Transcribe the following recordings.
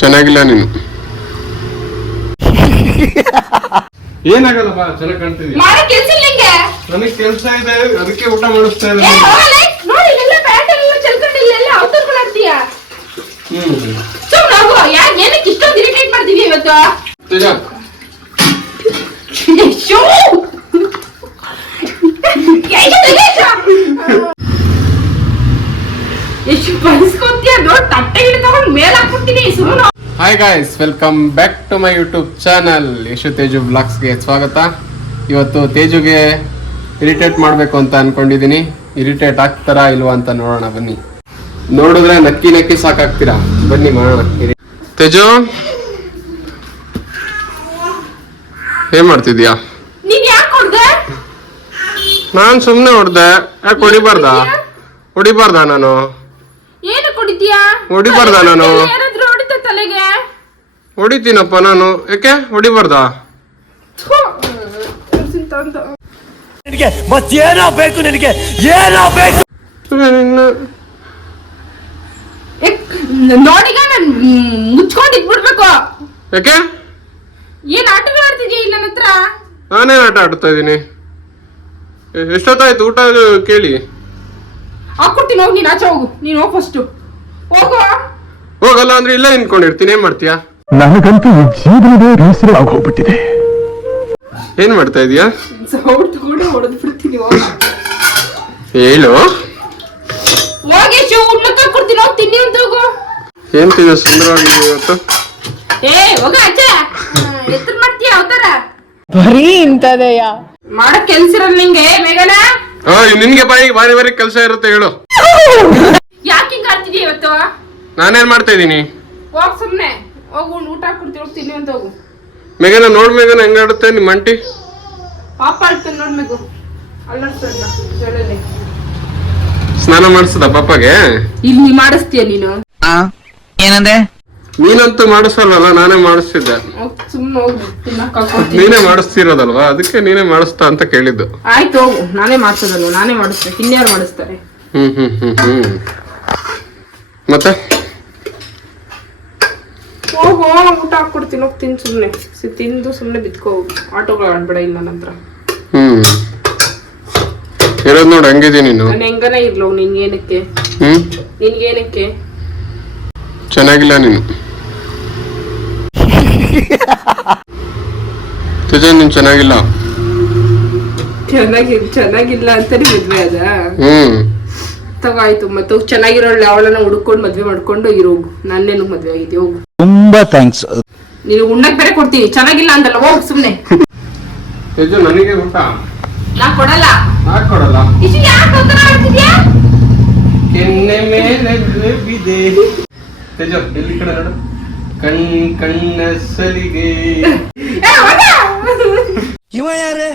ಚೆನ್ನಾಗಿಲ್ಲ ನೀನು. ಏನಾಗಲ್ಲಪ್ಪ, ಚೆನ್ನಾಗಿ ಕಾಣ್ತಿದ್ಯಾ. ನನಗೆ ಕೆಲಸ ಇದೆ, ಅದಕ್ಕೆ ಊಟ ಮಾಡಿಸ್ತಾ ಇದ್ದೀನಿ. Hi guys, welcome back to my YouTube channel Yashu Teju ಬ್ಲಾಗ್ಸ್ಗೆ ಸ್ವಾಗತ. ಇವತ್ತು ತೇಜುಗೆ ಇರಿಟೇಟ್ ಮಾಡಬೇಕು ಅಂತ ಅನ್ಕೊಂಡಿದ್ದೀನಿ. ಇರಿಟೇಟ್ ಆಗ್ತಾರಾ ಇಲ್ವಾ ಅಂತ ನೋಡೋಣ ಬನ್ನಿ. ನೋಡಿದ್ರೆ ನಕ್ಕಿ ನಕ್ಕಿ ಸಾಕಾಗ್ತೀರಾ. ಬನ್ನಿ ಮಾಡೋಣ. ತೇಜು, ಏನ್ ಮಾಡ್ತಿದ್ಯಾ? ನಾನ್ ಸುಮ್ನೆ ಹೊಡ್ದೆ. ಯಾಕೆ ಹೊಡಿಬಾರ್ದ ನಾನು? ಹೊಡಿಬಾರ್ದ ನಾನು? ಹೊಡಿತೀನಪ್ಪ ನಾನು. ಯಾಕೆ ಹೊಡಿಬಾರ್ದ? ಮತ್ತೇನೋ ಬೇಕು ನಿನಗೆ? ಏನೋ ಬೇಕು? ನೋಡಿಗ ನಾನು ಮುಚ್ಕೊಂಡು ಇಟ್ಬಿಡ್ಬೇಕು. ಯಾಕೆ? ಏನ್ ಆಟ ಆಡ್ತಿದ್ಯಾ ಇಲ್ಲ ನನ್ನ ಹತ್ರ? ನಾನೇನ್ ಆಟ ಆಡ್ತಾ ಇದ್ದೀನಿ? ಎಷ್ಟೊತ್ತಾಯ್ತು ಊಟ ಕೇಳಿ? ಹಾಕೊಡ್ತೀನಿ, ಹೋಗಿ ನೀನ್ ಆಚೆ ಹೋಗು. ನೀನ್ ಹೋಗ್ ಫಸ್ಟ್ ಹೋಗು. ಹೋಗಲ್ಲ ಅಂದ್ರೆ ಇಲ್ಲ ನಿಂತ್ಕೊಂಡಿರ್ತೀನಿ. ಏನ್ ಮಾಡ್ತೀಯಾ? ನನಗಂತೂ ಈ ಜೀವನವೇ ಬೇಸರ ಆಗೋಗ್ಬಿಟ್ಟಿದೆ. ಏನ್ ಮಾಡ್ತಾ ಇದೀಯಾ? ಸೌಟ್ ಕೂಡ ಹೊಡೆದ್ ಬಿಡ್ತೀನಿ. ಹೇಳು. ಹೋಗಿ ಉಣ್ಣಕ್ಕ ಕೊಡ್ತೀನಿ, ಹೋಗಿ ತಿನ್ನಿ ಅಂತ ಹೋಗು. ಏನ್ ತಿನ್ನ ಸುಂದರವಾಗಿ ಇವತ್ತು? ಹೋಗ ಆಚೆ. ಎತ್ರ ಮಾಡ್ತೀಯ ಅವತಾರ? ಬರೀ ಇಂತದೆಯಾ ಮಾಡಕ್ ಕೆಲ್ಸ ಇರಲ್ಲ ನಿಂಗೆ ಮೇಘನ? ನಿನ್ಗೆ ಬಾರಿ ಬಾರಿ ಕೆಲಸ ಇರುತ್ತೆ. ಹೇಳು. ಯಾಕೆ ಹಿಂಗ ಆಡ್ತಿದ್ಯಾ ಇವತ್ತು? ನಾನೇನ್ ಮಾಡ್ತಾ ಇದೀನಿ? ಹೋಗ್ ಸುಮ್ನೆ ಹೋಗು, ಊಟ ಕೊಡ್ತೀನಿ, ಹೋಗಿ ತಿನ್ನಿ ಅಂತ ಹೋಗು. ಮೇಘನ ನೋಡ್, ಮೇಘನ ಹೆಂಗಾಡುತ್ತೆ ನಿಮ್ಮ ಅಂಟಿ. ಪಾಪ ಆಡ್ತಾನೆ ನೋಡ್ಬೇಕು. ಅಲ್ಲಾಡ್ಸಲ್ಲ ಹೇಳಲಿ. ಸ್ನಾನ ಮಾಡಿಸದ ಪಾಪಗೆ? ಇಲ್ಲಿ ಮಾಡಿಸ್ತೀಯ ನೀನು? ಏನಂದೆ? ನೀನಂತೂ ಮಾಡಿಸಲ್ವಲ್ಲ, ನಾನೇ ಮಾಡಿಸ್ತಿದ್ದೆ. ಸುಮ್ನೆ ಹೋಗು, ತಿನ್ನಕ್ ಹಾಕೊಡ್ತೀನಿ. ನೀನೇ ಮಾಡಿಸ್ತಿರೋದಲ್ವಾ, ಅದಕ್ಕೆ ನೀನೇ ಮಾಡಿಸ್ತಾ ಅಂತ ಕೇಳಿದ್ದು. ಆಯ್ತು ಹೋಗು, ನಾನೇ ಮಾಡ್ಸೋದಲ್ವ, ನಾನೇ ಮಾಡಿಸ್ತೇನೆ. ಇನ್ಯಾರು ಮಾಡಿಸ್ತಾರೆ? ಮತ್ತೆ ಹೋಗು, ಊಟ ಹಾಕೊಡ್ತೀನಿ, ಹೋಗಿ ತಿನ್. ಸುಮ್ನೆ ತಿಂದು ಸುಮ್ನೆ ಬಿತ್ಕೋ ಹೋಗು. ಆಟೋಗಳು ಆಡ್ಬೇಡ ಇಲ್ಲ ನನ್ನ ಹತ್ರ. ಇರೋದ್ ನೋಡ್ ಹಂಗಿದೀನಿ ನೀನು. ನಾನು ಹೆಂಗನ ಇರ್ಲೋ, ನಿನ್ಗೇನಕ್ಕೆ? ನಿನ್ಗೇನಕ್ಕೆ? ಚೆನ್ನಾಗಿಲ್ಲ ನೀನು. ನೀನ್ ಚೆನ್ನಾಗಿಲ್ಲ. ಚೆನ್ನಾಗಿಲ್ಲ ಅಂತಾನೆ ಮದ್ವೆ ಅದ? ತಗಾಯ್ತು. ಮತ್ತೆ ಚೆನ್ನಾಗಿರೋಳು ಅವಳನ್ನ ಹುಡ್ಕೊಂಡು ಮದ್ವೆ ಮಾಡ್ಕೊಂಡು ಇರೋಗು. ನನ್ನೇನು ಮದ್ವೆ ಆಗಿದ್ದೆ? ಹೋಗು. ತುಂಬಾ ಥ್ಯಾಂಕ್ಸ್. ನೀನು ಉಣ್ಣಕ್ ಬೇರೆ ಕೊಡ್ತೀನಿ. ಚೆನ್ನಾಗಿಲ್ಲ ಅಂತಲ್ಲ, ಹೋಗ್ ಸುಮ್ನೆ. ನನಗೆ ಊಟ ನಾ ಕೊಡಲ್ಲ. ಕೊಡಲ್ಲ. ಯಾಕೆ ಉತ್ತರ ಮಾಡ್ತಿದ್ಯಾ? ಕೆನ್ನೆ ಮೇಲೆ ಬಿದೆ. ತೇಜು, ಎಲ್ಲಿ ಕಡೆ ನೋಡು. ಕಣ್ಣ ಸಲಿಗೆ. ಇವ ಯಾರೇ?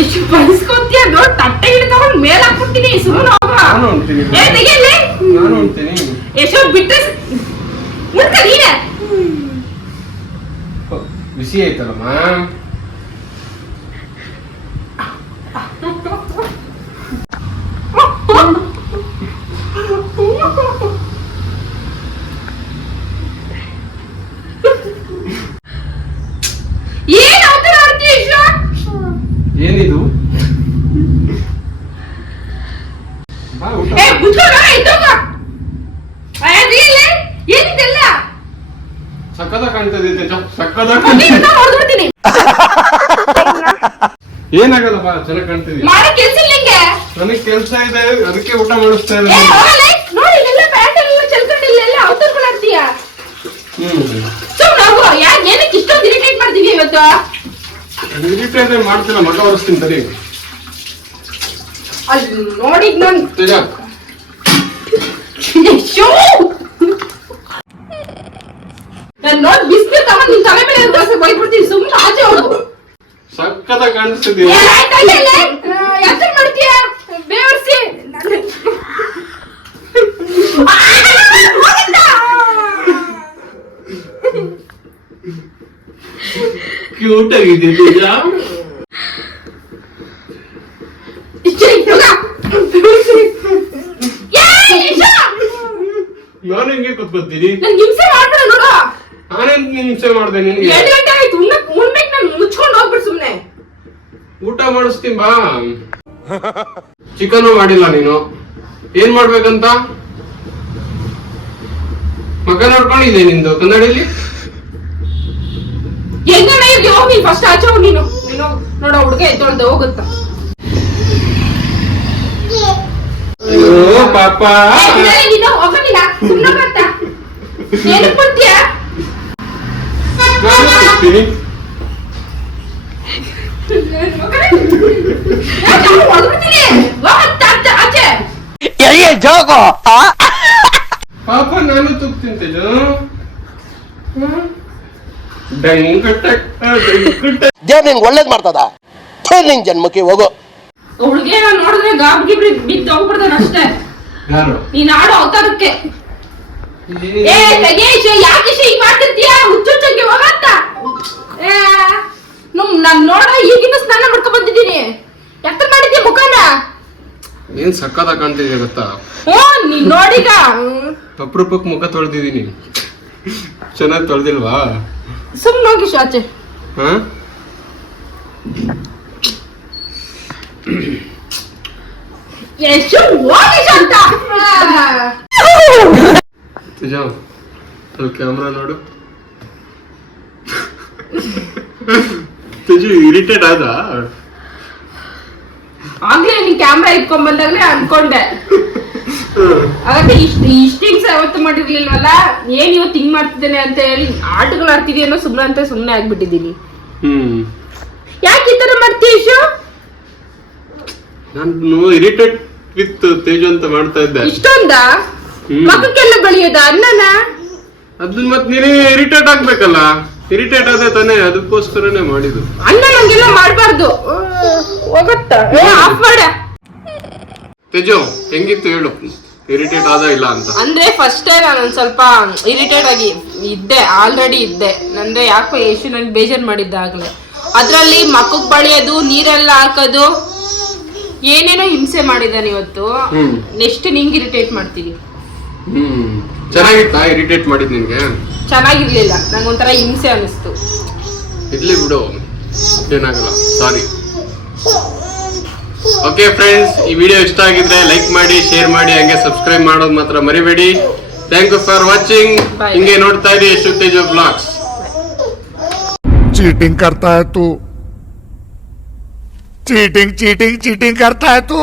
ಎಷ್ಟು ಬಯಸ್ಕೊತೀಯ ನೋಡ್. ತಟ್ಟೆ ಹಿಡ್ಕೊಂಡು ಮೇಲ್ ಹಾಕ್ಬಿಡ್ತೀನಿ. ಸುಮ್ಮನೆ ಹೋಗ. ನಾನು ಉಣ್ತೀನಿ. ನಾನು ಉಣ್ತೀನಿ. ಎಷ್ಟು ಬಿಟ್ರೆ ಉಣ್ಕ ನೀನೆ. ಬಿಸಿ ಆಯ್ತಲ್ಲಮ್ಮ. ಏನ್ ಅವತಾರ ಆಡ್ತೀಯ? ಏನಿದು? ಸಕ್ಕದ ಕಾಣ್ತದೆ ತೇಜ, ಸಕ್ಕದ. ಏನಾಗಲ್ಲಪ್ಪ, ಚೆನ್ನಾಗಿ ಕಾಣ್ತಿದ್ಯಾ. ನನಗೆ ಕೆಲಸ ಇದೆ, ಅದಕ್ಕೆ ಊಟ ಮಾಡಿಸ್ತಾ ಇದ್ದೀನಿ. ಇರಿಟೇಟ್ ಮಾಡ್ತಿಲ್ಲ, ಮಗ ಒರೆಸ್ತೀನಿ ತಡಿ. ನೋಡಿ ತೇಜ, ನೋಡಿ ಬಿಸ್ಲು ತಗೊಂಡು ನಿನ್ ತಲೆ ಮೇಲೆ ಬೈದ್ಬಿಡ್ತೀನಿ. ಸುಮ್ಮನೆ ಆಚೆ ಹೋಗು. ಸಕ್ಕದ ಕಾಣಿಸ್ತಿದ್ಯಾ? ಯಾಕೆ ಮಾಡ್ತೀಯ? ಬೇವರ್ಸಿ ಕ್ಯೂಟ್ ಆಗಿದೆ ತೇಜ. ನಾನು ಹಿಂಗೆ ಊಟಕ್ಕೆ ಬರ್ತೀನಿ. ನನ್ ಹಿಂಸೆ ಮಾಡ್ಬೇಡ ನೋಡು. ನಾನೇನ್ ಹಿಂಸೆ ಮಾಡ್ದೆ ನಿನ್ಗೆ? 2 ಗಂಟೆ ಆಯ್ತು, ಉಣ್ಬೇಕು, ನಾನು ಮುಚ್ಕೊಂಡು ಹೋಗ್ಬಿಡು ಸುಮ್ನೆ. ಊಟ ಮಾಡಿಸ್ತೀನಿ ಬಾ. ಚಿಕನ್ ಮಾಡಿಲ್ಲ ನೀನು, ಏನ್ ಮಾಡ್ಬೇಕಂತ ಮಗ ನೋಡ್ಕೊಂಡಿದ್ದೆ ನಿಂದು ಕನ್ನಡಿಲಿ. ಹೆಂಗಣ್ಣ ಇರ್ಲಿ, ಹೋಗಿ ಫಸ್ಟ್ ಆಚೆ ಹೋಗಿ ನೀನು ನೋಡ ಹುಡುಗ ಎದ್ದೊಳ್ದೆ ಹೋಗುತ್ತ. ಅಯ್ಯೋ ಪಾಪ. ನೀನು ಹೋಗಲಿಲ್ಲ, ಸುಮ್ಮನೆ ಬರ್ತ ಏನಕ್ಕೆ ಬರ್ತೀಯ? ನಾನು ಹೋಗ್ತೀನಿ. ಆಚೆ ಜೋಗೋ ಪಾಪ ನಾನು ತುಪ್ತೀನಿ ತೇಜು. ದೇವ್ರ ನಿಂಗೆ ಒಳ್ಳೇದ್ ಮಾಡ್ತದ. ನಿನ್ ಜನ್ಮಕ್ಕೆ ಹೋಗೋ. ಹುಡುಗಿ ನೋಡಿದ್ರೆ ಗಾಬ್ಗಿಬ್ರಿ ಬಿದ್ದು ಹೋಗ್ಬಿಡ್ತಾನ ಅಷ್ಟೇ. ಯಾರು? ನೀನ್ ಆಡೋ ಅವತಾರಕ್ಕೆ. ಏ ತಗೇಶ್, ಯಾಕೆ ಹಿಂಗ್ ಮಾಡ್ತಿರ್ತೀಯ? ಹುಚ್ಚುಚ್ಚಂಗೆ ಹೋಗತ್ತ. ನಾನ್ ನೋಡ ಈಗಿನ ಸ್ನಾನ ಮಾಡ್ಕೊಂಡ್ ಬಂದಿದ್ದೀನಿ. ಯಾಕೆ ಮಾಡಿದ್ಯಾ ಮುಖನ? ಏನ್ ಸಕ್ಕತ್ತ ಕಾಣ್ತಿದ್ಯಾ ಗೊತ್ತಾ? ನೀನ್ ನೋಡಿಗ ಅಪರೂಪಕ್ಕೆ ಮುಖ ತೊಳ್ದಿದೀನಿ. ಚೆನ್ನಾಗಿ ತೊಳ್ದಿಲ್ವಾ? ಸುಮ್ನೆ ಹೋಗಿ ಆಚೆ. ಹಾ ಎಷ್ಟು ಹೋಗಿ ಅಂತ ತೇಜ, ಸ್ವಲ್ಪ ಕ್ಯಾಮ್ರಾ ನೋಡು. ತೇಜು ಇರಿಟೇಟ್ ಆದ? ಆಗ್ಲೇ ನೀನ್ ಕ್ಯಾಮ್ರಾ ಇಟ್ಕೊಂಡ್ ಬಂದಾಗ್ಲೇ ಅನ್ಕೊಂಡೆ. ಅದಕ್ಕೆ ಇಷ್ಟ ಹಿಂಸೆ ಯಾವತ್ತು ಮಾಡಿರ್ಲಿಲ್ವಲ್ಲ, ಏನ್ ಇವತ್ತು ಹಿಂಗ್ ಮಾಡ್ತಿದ್ದೇನೆ ಅಂತ ಹೇಳಿ ಆಟಗಳು ಆಡ್ತಿದ್ಯೇನೋ ಸುಮ್ನೆ ಅಂತ ಸುಮ್ನೆ ಆಗ್ಬಿಟ್ಟಿದೀನಿ. ಯಾಕೆ ಈ ತರ ಮಾಡ್ತೀಯ ಇಶು? ನಾನು ಇರಿಟೇಟ್ ವಿತ್ ತೇಜು ಅಂತ ಮಾಡ್ತಾ ಇದ್ದೆ. ಇಷ್ಟೊಂದ ಮಗಕ್ಕೆಲ್ಲ ಬೆಳೆಯೋದ ಅನ್ನನ? ಅದ್ ಮತ್ ನೀನೇ ಇರಿಟೇಟ್ ಆಗ್ಬೇಕಲ್ಲ. ಇರಿಟೇಟ್ ಆದ್ರೆ ತಾನೇ, ಅದಕ್ಕೋಸ್ಕರನೇ ಮಾಡಿದ್ದು. ಅನ್ನ ನಂಗೆಲ್ಲ ಮಾಡ್ಬಾರ್ದು. ಹೋಗತ್ತ ಆಫ್ ಮಾಡ. ತೇಜು ಹೆಂಗಿತ್ತು ಹೇಳು, ಇರಿಟೇಟ್ ಆದ ಇಲ್ಲ ಅಂತ? ಅಂದ್ರೆ ಫಸ್ಟೇ ನಾನು ಸ್ವಲ್ಪ ಇರಿಟೇಟ್ ಆಗಿ ಇದ್ದೆ, ಆಲ್ರೆಡಿ ಇದ್ದೆ. ನಂದ್ರೆ ಯಾಕೋ ಯಶು ನಂಗೆ ಬೇಜಾರ್ ಮಾಡಿದ್ದಾಗ್ಲೆ. ಅದ್ರಲ್ಲಿ ಮಕ್ಕಕ್ ಬಳಿಯೋದು, ನೀರೆಲ್ಲ ಹಾಕೋದು, ಏನೇನೋ ಹಿಂಸೆ ಮಾಡಿದಾನೆ ಇವತ್ತು. ನೆಕ್ಸ್ಟ್ ನಿಂಗೆ ಇರಿಟೇಟ್ ಮಾಡ್ತೀನಿ. ಚೆನ್ನಾಗಿತ್ತಾ ಇರಿಟೇಟ್ ಮಾಡಿದ್ ನಿನ್ಗೆ? ಚೆನ್ನಾಗಿರ್ಲಿಲ್ಲ, ನಂಗೊಂಥರ ಹಿಂಸೆ ಅನಿಸ್ತು. ಇರ್ಲಿ ಬಿಡು, ಏನಾಗಲ್ಲ, ಸಾರಿ. ಓಕೆ ಫ್ರೆಂಡ್ಸ್, ಈ ವಿಡಿಯೋ ಇಷ್ಟ ಆಗಿದ್ರೆ ಲೈಕ್ ಮಾಡಿ, ಶೇರ್ ಮಾಡಿ, ಹಂಗೆ ಸಬ್ಸ್ಕ್ರೈಬ್ ಮಾಡೋದು ಮಾತ್ರ ಮರಿಬೇಡಿ. Thank you for watching. ಹಿಂಗೆ ನೋಡ್ತಾ ಇರಿ ಯಶು ತೇಜು ಬ್ಲಾಗ್ಸ್. चीटिंग करता है तू, चीटिंग चीटिंग चीटिंग करता है तू.